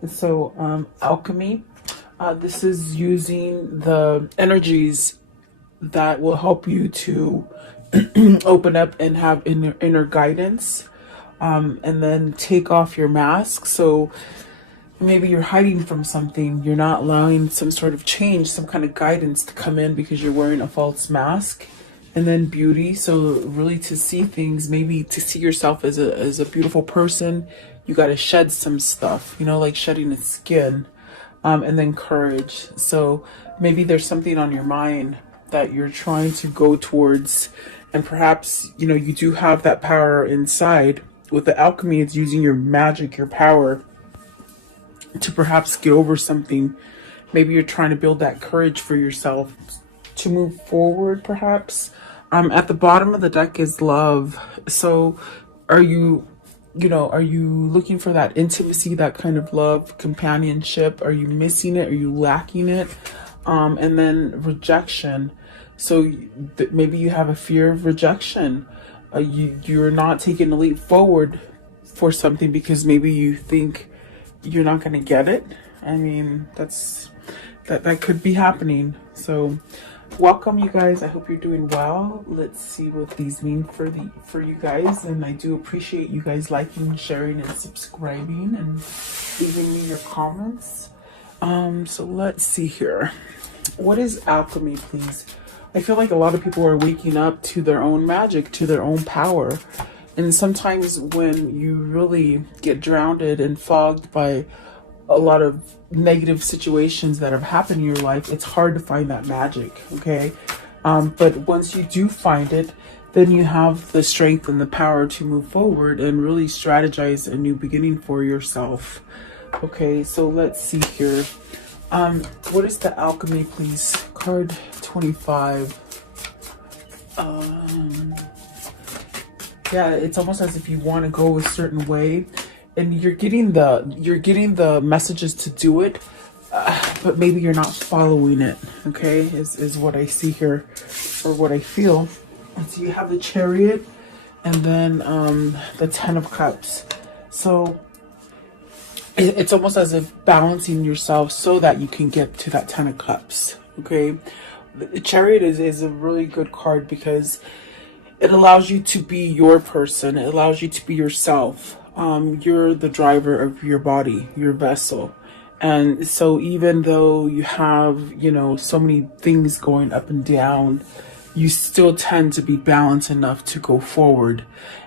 And so, alchemy, this is using the energies that will help you to open up and have inner guidance, and then take off your mask. So maybe you're hiding from something, you're not allowing some sort of change, some kind of guidance to come in because you're wearing a false mask. And then beauty, so really to see things, maybe to see yourself as a beautiful person, you got to shed some stuff, like shedding a skin. And then courage, so maybe there's something on your mind that you're trying to go towards, and perhaps you do have that power inside. With the alchemy, it's using your magic, your power, to perhaps get over something. Maybe you're trying to build that courage for yourself to move forward, perhaps. At the bottom of the deck is love. So are you looking for that intimacy, that kind of love, companionship? Are you missing it? Are you lacking it? And then rejection. So maybe you have a fear of rejection. You're not taking a leap forward for something because maybe you think you're not going to get it. I mean, that could be happening. So welcome, you guys. I hope you're doing well. Let's see what these mean for you guys. And I do appreciate you guys liking, sharing, and subscribing, and leaving me your comments. So let's see here. What is alchemy, please? I feel like a lot of people are waking up to their own magic, to their own power. And sometimes when you really get drowned and fogged by a lot of negative situations that have happened in your life, it's hard to find that magic, okay? But once you do find it, then you have the strength and the power to move forward and really strategize a new beginning for yourself. Okay, so let's see here. What is the alchemy, please? Card 25. Yeah, it's almost as if you want to go a certain way, and you're getting the messages to do it, but maybe you're not following it. Okay, is what I see here, or what I feel. And so you have the Chariot, and then the Ten of Cups. So it's almost as if balancing yourself so that you can get to that Ten of Cups. Okay, the Chariot is a really good card because it allows you to be your person. It allows you to be yourself. You're the driver of your body, your vessel. And so even though you have, so many things going up and down, you still tend to be balanced enough to go forward.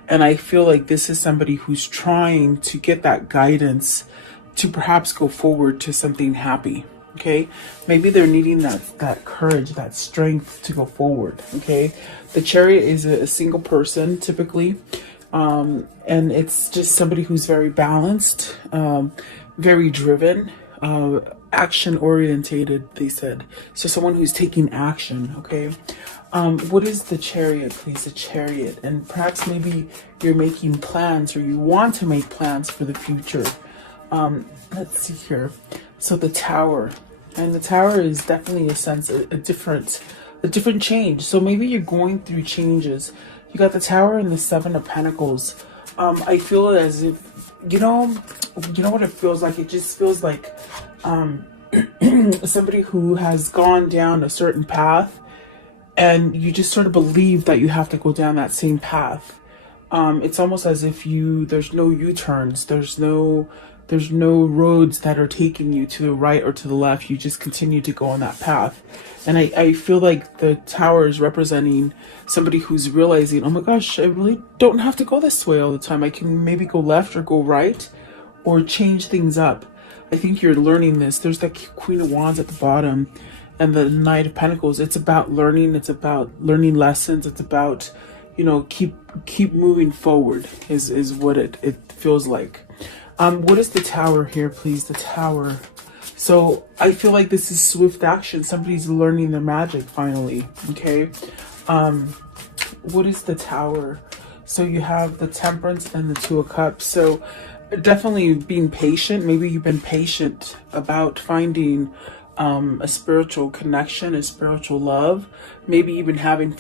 And I feel like this is somebody who's trying to get that guidance to perhaps go forward to something happy. Okay, maybe they're needing that courage, that strength to go forward. Okay, the Chariot is a single person typically, and it's just somebody who's very balanced, very driven, action orientated, they said. So someone who's taking action. Okay, what is the Chariot, please? The Chariot. And perhaps maybe you're making plans, or you want to make plans for the future. Let's see here. So the Tower, and the Tower is definitely a different change. So maybe you're going through changes. You got the Tower and the Seven of Pentacles. I feel as if, you know what it feels like? It just feels like somebody who has gone down a certain path, and you just sort of believe that you have to go down that same path. It's almost as if there's no U-turns, there's no roads that are taking you to the right or to the left. You just continue to go on that path. And I feel like the Tower is representing somebody who's realizing, oh my gosh, I really don't have to go this way all the time. I can maybe go left or go right, or change things up. I think you're learning this. There's that Queen of Wands at the bottom, and the Knight of Pentacles. It's about learning. It's about learning lessons. It's about, keep moving forward is what it feels like. What is the Tower here, please? The Tower. So I feel like this is swift action. Somebody's learning their magic finally. Okay. What is the Tower? So you have the Temperance and the Two of Cups. So definitely being patient. Maybe you've been patient about finding a spiritual connection, a spiritual love, maybe even having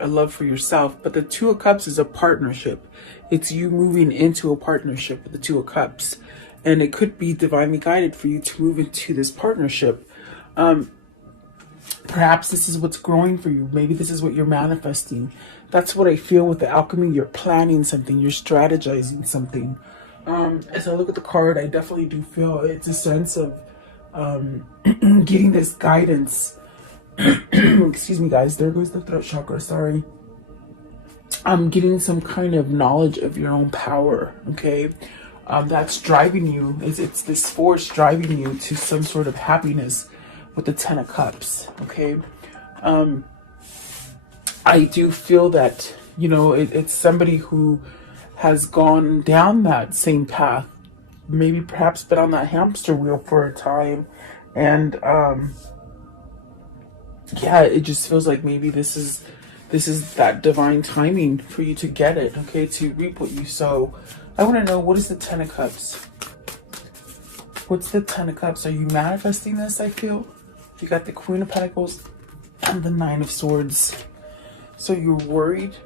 a love for yourself. But the Two of Cups is a partnership. It's you moving into a partnership with the Two of Cups. and it could be divinely guided for you to move into this partnership. Perhaps this is what's growing for you. Maybe this is what you're manifesting. That's what I feel with the alchemy. You're planning something. You're strategizing something. As I look at the card, I definitely do feel it's a sense of getting this guidance. Excuse me, guys. There goes the throat chakra. Sorry. I'm getting some kind of knowledge of your own power. Okay. That's driving you. It's this force driving you to some sort of happiness with the Ten of Cups. Okay. I do feel that, you know, it's somebody who has gone down that same path, maybe perhaps been on that hamster wheel for a time, and yeah, it just feels like maybe this is that divine timing for you to get it, okay, to reap what you sow. I want to know, what is the Ten of Cups? What's the Ten of Cups? Are you manifesting this? I feel you got the Queen of Pentacles and the Nine of Swords. So you're worried.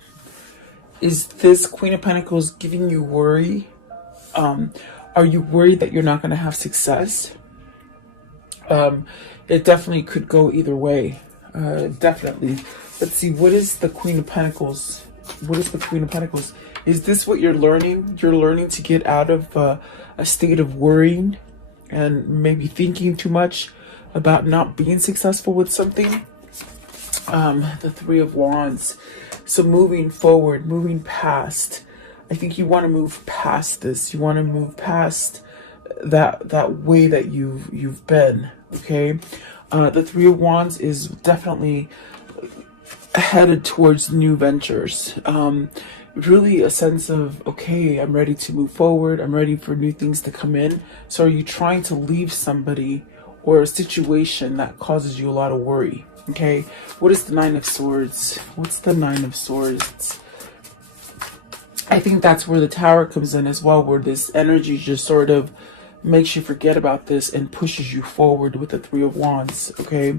Is this Queen of Pentacles giving you worry? Are you worried that you're not going to have success? It definitely could go either way. Definitely. Let's see. What is the Queen of Pentacles? What is the Queen of Pentacles? Is this what you're learning? You're learning to get out of a state of worrying and maybe thinking too much about not being successful with something. The Three of Wands. So moving forward, moving past. I think you want to move past this. You want to move past that way that you've been. Okay. The Three of Wands is definitely headed towards new ventures. Really a sense of, okay, I'm ready to move forward. I'm ready for new things to come in. So are you trying to leave somebody or a situation that causes you a lot of worry? Okay, what is the Nine of Swords? What's the Nine of Swords? I think that's where the Tower comes in as well, where this energy just sort of makes you forget about this and pushes you forward with the Three of Wands. Okay,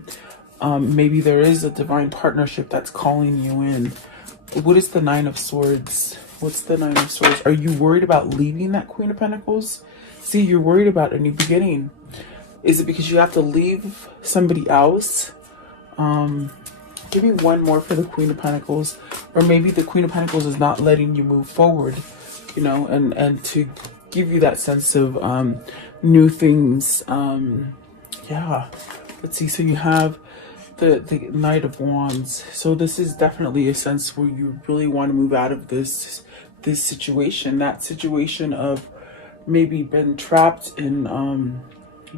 maybe there is a divine partnership that's calling you in. What is the Nine of Swords? What's the Nine of Swords? Are you worried about leaving that Queen of Pentacles? See, you're worried about a new beginning. Is it because you have to leave somebody else? Give me one more for the Queen of Pentacles. Or maybe the Queen of Pentacles is not letting you move forward, you know, and to give you that sense of new things. Yeah, let's see. So you have the Knight of Wands. So this is definitely a sense where you really want to move out of this situation, that situation of maybe been trapped in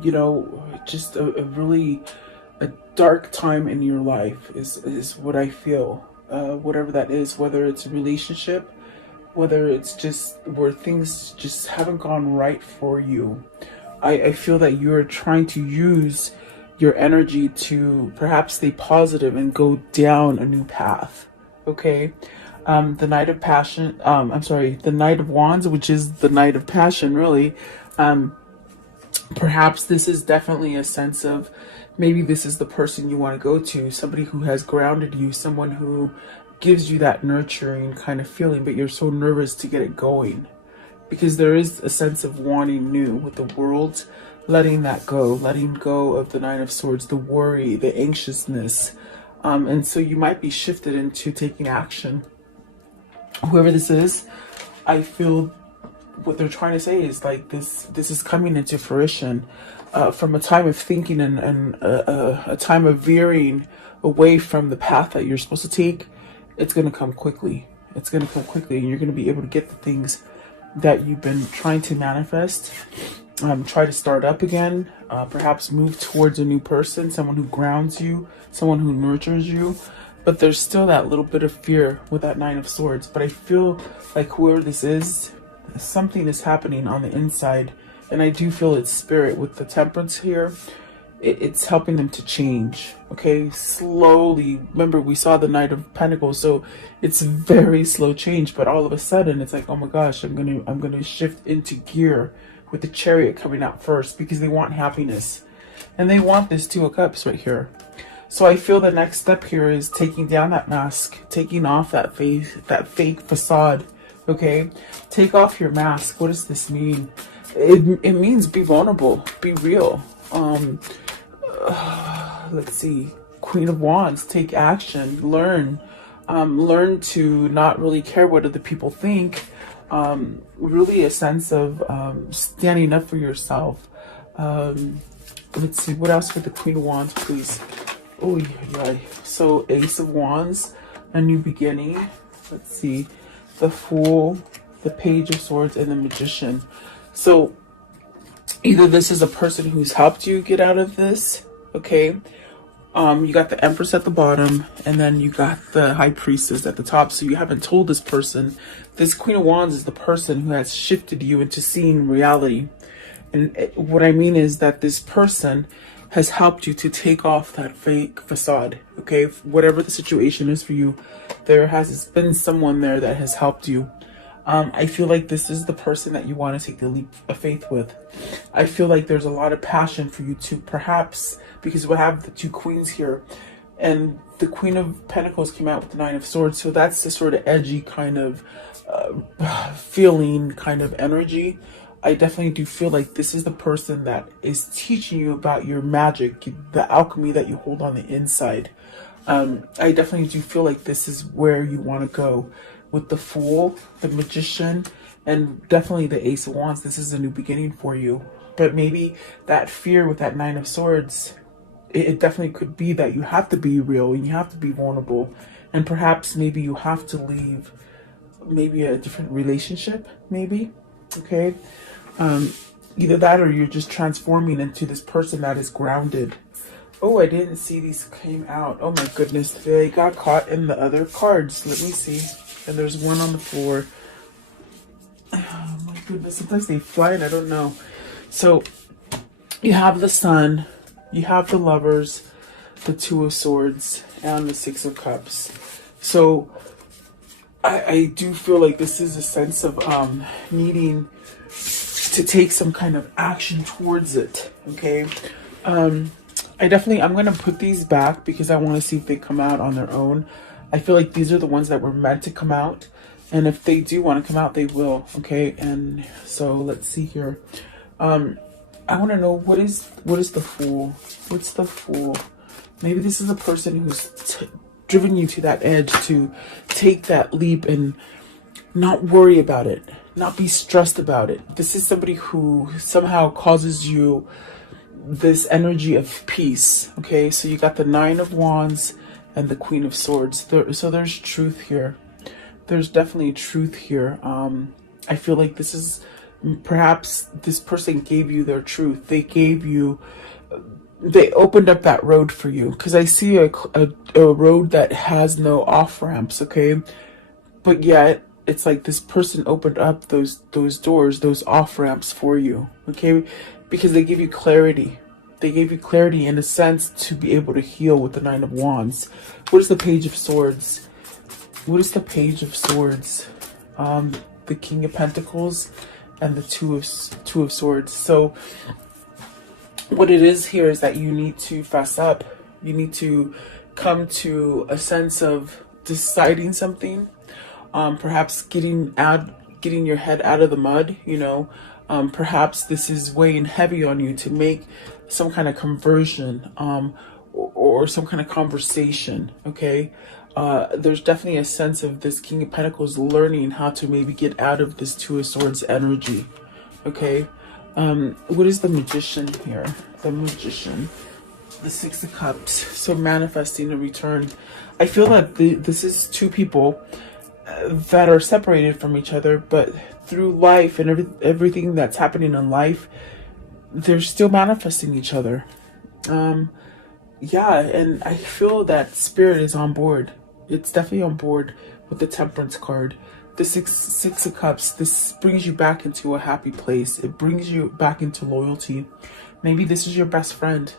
you know, just a really dark time in your life is what I feel. Whatever that is, whether it's a relationship, whether it's just where things just haven't gone right for you. I feel that you're trying to use your energy to perhaps stay positive and go down a new path. Okay. The Knight of Passion, I'm sorry, the Knight of Wands, which is the Knight of Passion, really. Perhaps this is definitely a sense of, maybe this is the person you want to go to, somebody who has grounded you, someone who gives you that nurturing kind of feeling, but you're so nervous to get it going. Because there is a sense of wanting new with the world, letting that go, letting go of the Nine of Swords, the worry, the anxiousness. And so you might be shifted into taking action. Whoever this is, I feel what they're trying to say is like this is coming into fruition. From a time of thinking and a time of veering away from the path that you're supposed to take, it's going to come quickly. It's going to come quickly, and you're going to be able to get the things that you've been trying to manifest. Try to start up again, perhaps move towards a new person, someone who grounds you, someone who nurtures you. But there's still that little bit of fear with that Nine of Swords. But I feel like whoever this is, something is happening on the inside. And I do feel it's spirit with the Temperance here. It's helping them to change. Okay, slowly. Remember, we saw the Knight of Pentacles, so it's very slow change. But all of a sudden, it's like, oh my gosh, I'm gonna shift into gear with the Chariot coming out first, because they want happiness, and they want this Two of Cups right here. So I feel the next step here is taking down that mask, taking off that fake facade. Okay, take off your mask. What does this mean? it means be vulnerable, be real. Let's see. Queen of Wands, take action, learn. Learn to not really care what other people think. Really a sense of standing up for yourself. Let's see, what else for the Queen of Wands, please? Oh, yeah. So Ace of Wands, a new beginning. Let's see, the Fool, the Page of Swords, and the Magician. So either this is a person who's helped you get out of this, okay? You got the Empress at the bottom, and then you got the High Priestess at the top. So you haven't told this person. This Queen of Wands is the person who has shifted you into seeing reality. And what I mean is that this person has helped you to take off that fake facade, okay? Whatever the situation is for you, there has been someone there that has helped you. I feel like this is the person that you want to take the leap of faith with. I feel like there's a lot of passion for you to perhaps, because we have the two queens here, and the Queen of Pentacles came out with the Nine of Swords. So that's the sort of edgy kind of feeling, kind of energy. I definitely do feel like this is the person that is teaching you about your magic, the alchemy that you hold on the inside. I definitely do feel like this is where you want to go with the Fool, the Magician, and definitely the Ace of Wands. This is a new beginning for you. But maybe that fear with that Nine of Swords, it definitely could be that you have to be real and you have to be vulnerable. And perhaps maybe you have to leave maybe a different relationship, maybe. Okay. Either that or you're just transforming into this person that is grounded. Oh, I didn't see these came out. Oh my goodness. They got caught in the other cards. Let me see. And there's one on the floor. Oh my goodness. Sometimes they fly and I don't know. So you have the Sun, you have the Lovers, the Two of Swords, and the Six of Cups. So I do feel like this is a sense of needing to take some kind of action towards it. Okay. I'm going to put these back because I want to see if they come out on their own. I feel like these are the ones that were meant to come out. And if they do want to come out, they will. Okay. And so let's see here. I want to know what is the Fool? What's the Fool? Maybe this is a person who's driven you to that edge to take that leap and not worry about it, not be stressed about it. This is somebody who somehow causes you this energy of peace. Okay, so you got the Nine of Wands and the Queen of Swords. So there's truth here. There's definitely truth here. I feel like this is perhaps this person gave you their truth. They opened up that road for you, because I see a road that has no off ramps. Okay, but yet it's like this person opened up those doors, those off ramps for you. Okay, because they give you clarity. They gave you clarity in a sense to be able to heal with the Nine of Wands. What is the Page of Swords? What is the Page of Swords? The King of Pentacles and the Two of Swords. So what it is here is that you need to fess up. You need to come to a sense of deciding something. Perhaps getting your head out of the mud, you know. Perhaps this is weighing heavy on you to make some kind of conversion, or some kind of conversation. Okay. There's definitely a sense of this King of Pentacles learning how to maybe get out of this Two of Swords energy. Okay. What is the Magician here? The Magician, the Six of Cups. So manifesting a return. I feel that this is two people that are separated from each other, but through life and everything that's happening in life, they're still manifesting each other. Yeah, and I feel that Spirit is on board. It's definitely on board with the Temperance card. The Six of Cups, this brings you back into a happy place. It brings you back into loyalty. Maybe this is your best friend.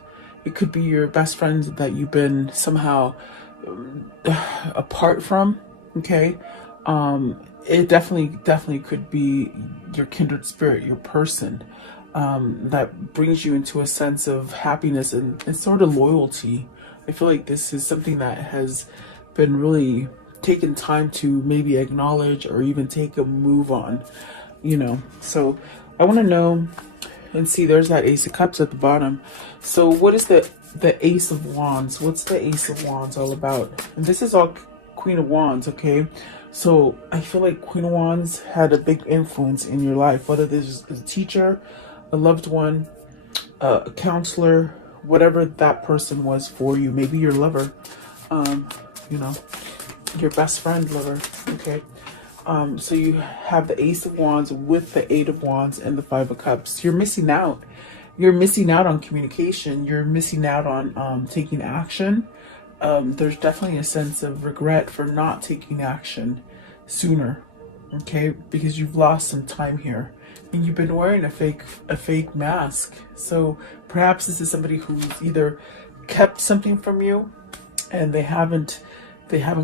It could be your best friend that you've been somehow apart from. Okay. It definitely could be your kindred spirit, your person, that brings you into a sense of happiness and sort of loyalty. I feel like this is something that has been really taken time to maybe acknowledge or even take a move on, you know. So I want to know, and see, there's that Ace of Cups at the bottom. So what is the Ace of Wands? What's the Ace of Wands all about? And this is all Queen of Wands, okay? So I feel like Queen of Wands had a big influence in your life, whether this is a teacher, a loved one, a counselor, whatever that person was for you. Maybe your lover, you know, your best friend lover, okay? So you have the Ace of Wands with the Eight of Wands and the Five of Cups. You're missing out. You're missing out on communication. You're missing out on taking action. There's definitely a sense of regret for not taking action sooner, okay? Because you've lost some time here, and you've been wearing a fake mask. So perhaps this is somebody who's either kept something from you, and they haven't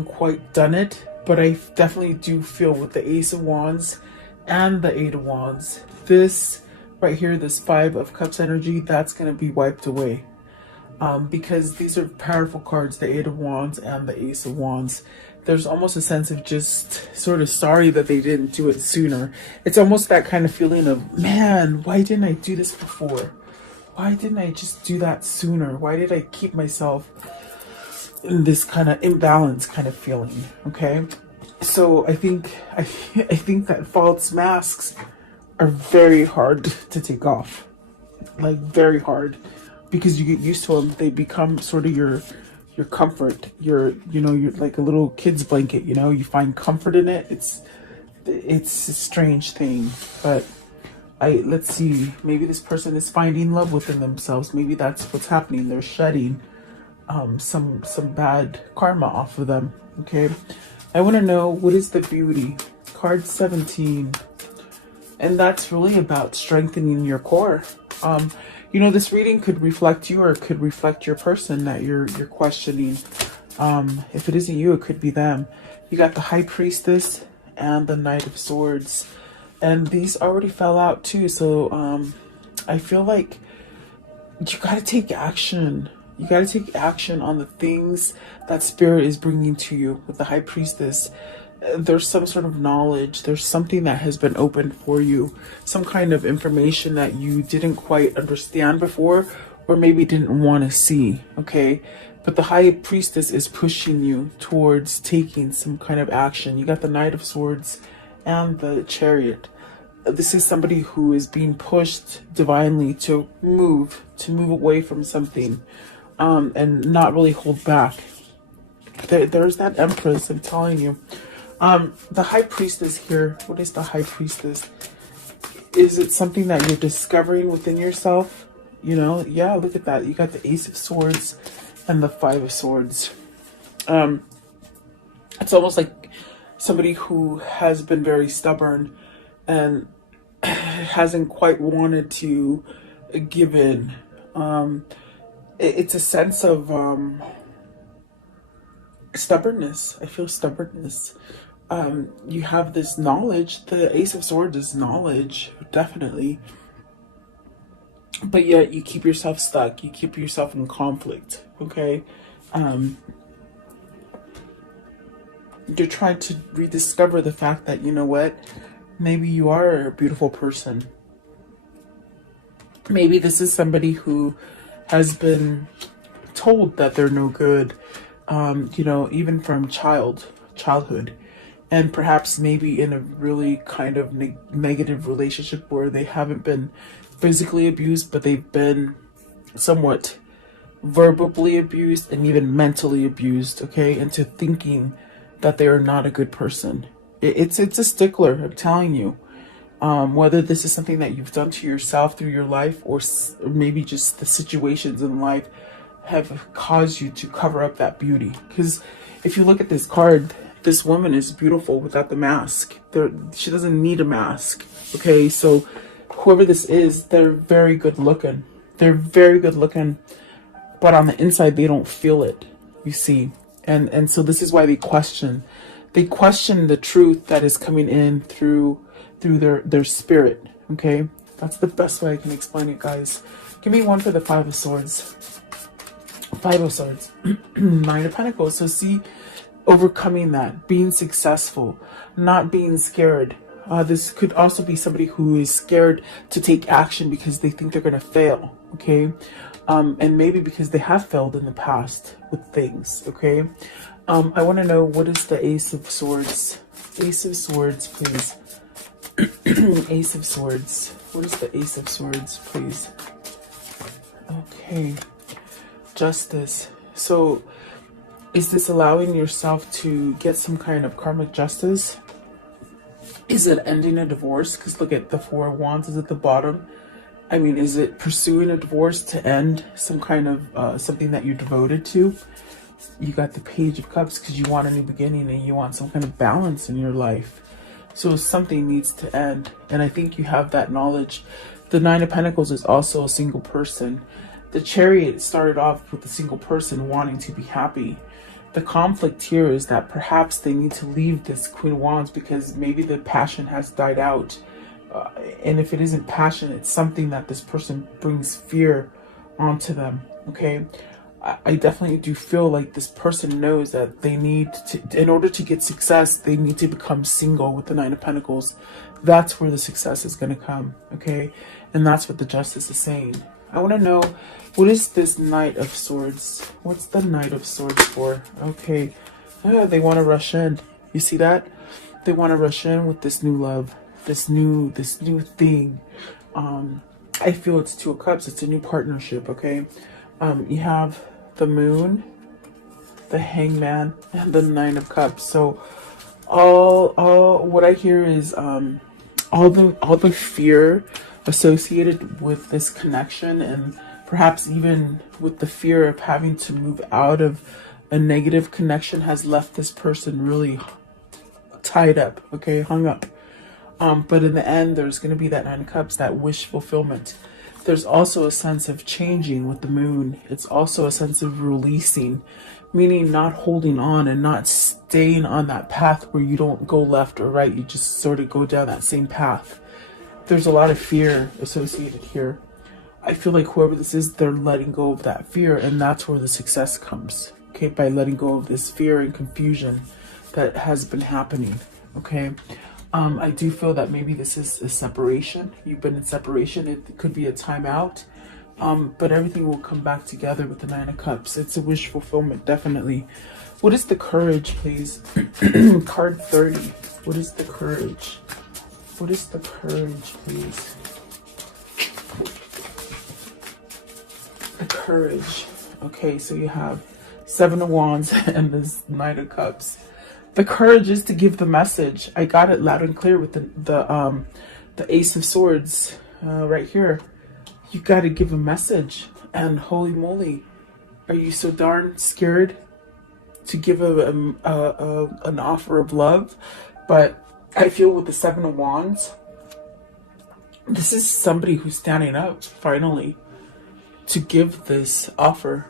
quite done it. But I definitely do feel with the Ace of Wands and the Eight of Wands, this right here, this Five of Cups energy, that's going to be wiped away. Because these are powerful cards, the Eight of Wands and the Ace of Wands. There's almost a sense of just sort of sorry that they didn't do it sooner. It's almost that kind of feeling of, man, why didn't I do this before? Why didn't I just do that sooner? Why did I keep myself in this kind of imbalance kind of feeling? Okay, so I think that false masks are very hard to take off, like very hard, because you get used to them. They become sort of your comfort, you're like a little kid's blanket, you find comfort in it. It's a strange thing. But let's see, maybe this person is finding love within themselves. Maybe that's what's happening. They're shedding some bad karma off of them. Okay, I want to know, what is the beauty? Card 17. And that's really about strengthening your core. This reading could reflect you, or it could reflect your person that you're questioning. If it isn't you, it could be them. You got the High Priestess and the Knight of Swords, and these already fell out too. So I feel like you got to take action. You got to take action on the things that Spirit is bringing to you. With the High Priestess, there's some sort of knowledge. There's something that has been opened for you. Some kind of information that you didn't quite understand before, or maybe didn't want to see. Okay. But the High Priestess is pushing you towards taking some kind of action. You got the Knight of Swords and the Chariot. This is somebody who is being pushed divinely to move away from something, and not really hold back. There's that Empress, I'm telling you. The High Priestess here, what is the High Priestess? Is it something that you're discovering within yourself? Yeah, look at that. You got the Ace of Swords and the Five of Swords. It's almost like somebody who has been very stubborn and hasn't quite wanted to give in. It's a sense of stubbornness. I feel stubbornness. You have this knowledge. The Ace of Swords is knowledge, definitely. But yet you keep yourself stuck. You keep yourself in conflict. Okay. You're trying to rediscover the fact that, you know what? Maybe you are a beautiful person. Maybe this is somebody who has been told that they're no good, even from childhood. And perhaps maybe in a really kind of negative relationship where they haven't been physically abused, but they've been somewhat verbally abused and even mentally abused, okay, into thinking that they are not a good person. It's a stickler, I'm telling you. Whether this is something that you've done to yourself through your life, or maybe just the situations in life have caused you to cover up that beauty. Because if you look at this card, this woman is beautiful without the mask. She doesn't need a mask. Okay, so whoever this is, they're very good looking. They're very good looking, but on the inside, they don't feel it, you see. And so this is why they question. They question the truth that is coming in through their spirit. Okay, that's the best way I can explain it, guys. Give me one for the Five of Swords. Five of Swords. Nine of Pentacles. So see, overcoming that, being successful, not being scared, This could also be somebody who is scared to take action because they think they're going to fail, okay? And maybe because they have failed in the past with things, okay? I want to know, what is the Ace of Swords? Ace of Swords, please. Ace of Swords. What is the Ace of Swords, please? Okay. Justice. So, is this allowing yourself to get some kind of karmic justice? Is it ending a divorce? Because look at the Four of Wands is at the bottom. I mean, is it pursuing a divorce to end some kind of something that you're devoted to? You got the Page of Cups because you want a new beginning and you want some kind of balance in your life. So something needs to end. And I think you have that knowledge. The Nine of Pentacles is also a single person. The Chariot started off with a single person wanting to be happy. The conflict here is that perhaps they need to leave this Queen of Wands because maybe the passion has died out. And if it isn't passion, it's something that this person brings fear onto them, okay? I definitely do feel like this person knows that they need to, in order to get success, they need to become single with the Nine of Pentacles. That's where the success is going to come, okay? And that's what the Justice is saying. I want to know, what is this Knight of Swords? What's the Knight of Swords for? Okay. They want to rush in. You see that? They want to rush in with this new love, this new thing. I feel it's Two of Cups. It's a new partnership, okay? You have the Moon, the Hangman, and the Nine of Cups. So all what I hear is all the fear associated with this connection, and perhaps even with the fear of having to move out of a negative connection, has left this person really tied up, okay, hung up. But in the end, there's going to be that Nine of Cups, that wish fulfillment. There's also a sense of changing with the Moon. It's also a sense of releasing, meaning not holding on and not staying on that path where you don't go left or right. You just sort of go down that same path. There's a lot of fear associated here. I feel like whoever this is, they're letting go of that fear, and that's where the success comes, okay, by letting go of this fear and confusion that has been happening, okay? I do feel that maybe this is a separation. You've been in separation. It could be a timeout, but everything will come back together with the Nine of Cups. It's a wish fulfillment, definitely. What is the Courage, please? Card 30. What is the Courage? What is the Courage, please? The Courage. Okay, so you have Seven of Wands and this Knight of Cups. The Courage is to give the message. I got it loud and clear with the Ace of Swords right here. You got to give a message. And holy moly, are you so darn scared to give an offer of love? But I feel with the Seven of Wands, this is somebody who's standing up finally to give this offer.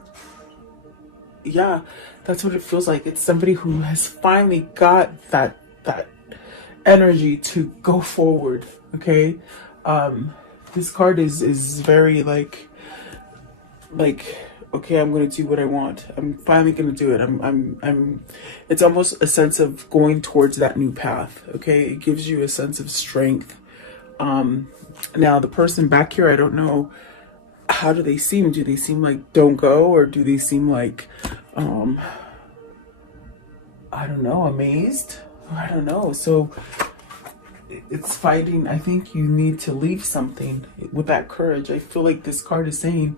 Yeah, that's what it feels like. It's somebody who has finally got that energy to go forward, okay? This card is very like, okay, I'm gonna do what I want. I'm finally gonna do it. It's almost a sense of going towards that new path, okay? It gives you a sense of strength. Now the person back here, I don't know, how do they seem? Do they seem like don't go, or do they seem like I don't know, amazed? I don't know. So it's fighting. I think you need to leave something with that Courage. I feel like this card is saying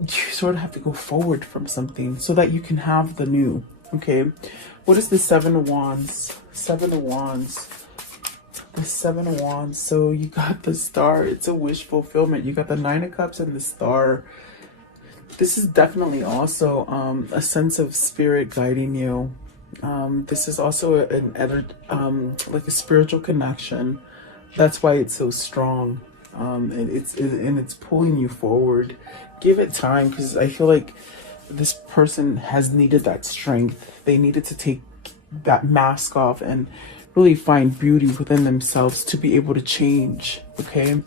you sort of have to go forward from something so that you can have the new, okay? What is the Seven of Wands? Seven of Wands. The Seven of Wands. So you got the Star. It's a wish fulfillment. You got the Nine of Cups and the Star. This is definitely also a sense of spirit guiding you. This is also like a spiritual connection. That's why it's so strong. And it's pulling you forward. Give it time, because I feel like this person has needed that strength. They needed to take that mask off and really find beauty within themselves to be able to change, okay?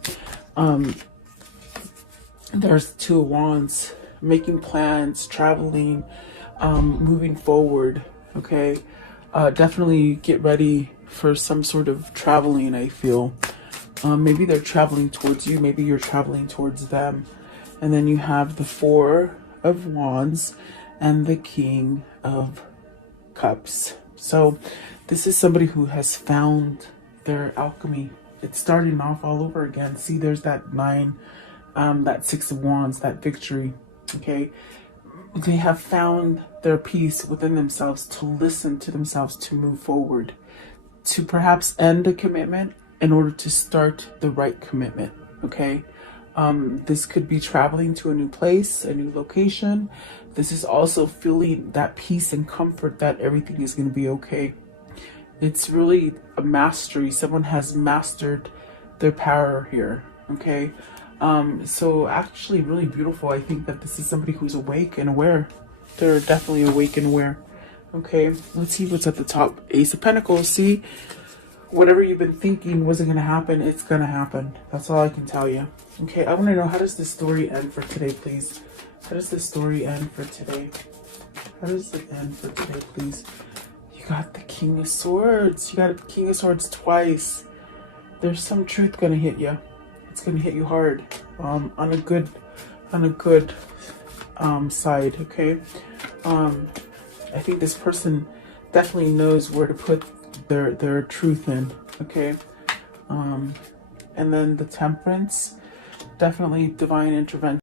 There's Two of Wands, making plans, traveling, moving forward, okay? Definitely get ready for some sort of traveling, I feel. Maybe they're traveling towards you, maybe you're traveling towards them. And then you have the Four of Wands and the King of Cups. So this is somebody who has found their alchemy. It's starting off all over again. See, there's that 9, that 6 of Wands, that victory. Okay, they have found their peace within themselves to listen to themselves, to move forward, to perhaps end a commitment in order to start the right commitment. Okay, this could be traveling to a new place, a new location. This is also feeling that peace and comfort that everything is going to be okay. It's really a mastery. Someone has mastered their power here. Okay, so actually really beautiful. I think that this is somebody who's awake and aware. They're definitely awake and aware. Okay, let's see what's at the top. Ace of Pentacles. See, whatever you've been thinking wasn't going to happen, it's going to happen. That's all I can tell you. Okay, I want to know, how does this story end for today, please? How does this story end for today? How does it end for today, please? You got the King of Swords. You got the King of Swords twice. There's some truth going to hit you. It's going to hit you hard, on a good side. Okay, I think this person definitely knows where to put their truth in. Okay, and then the Temperance, definitely divine intervention.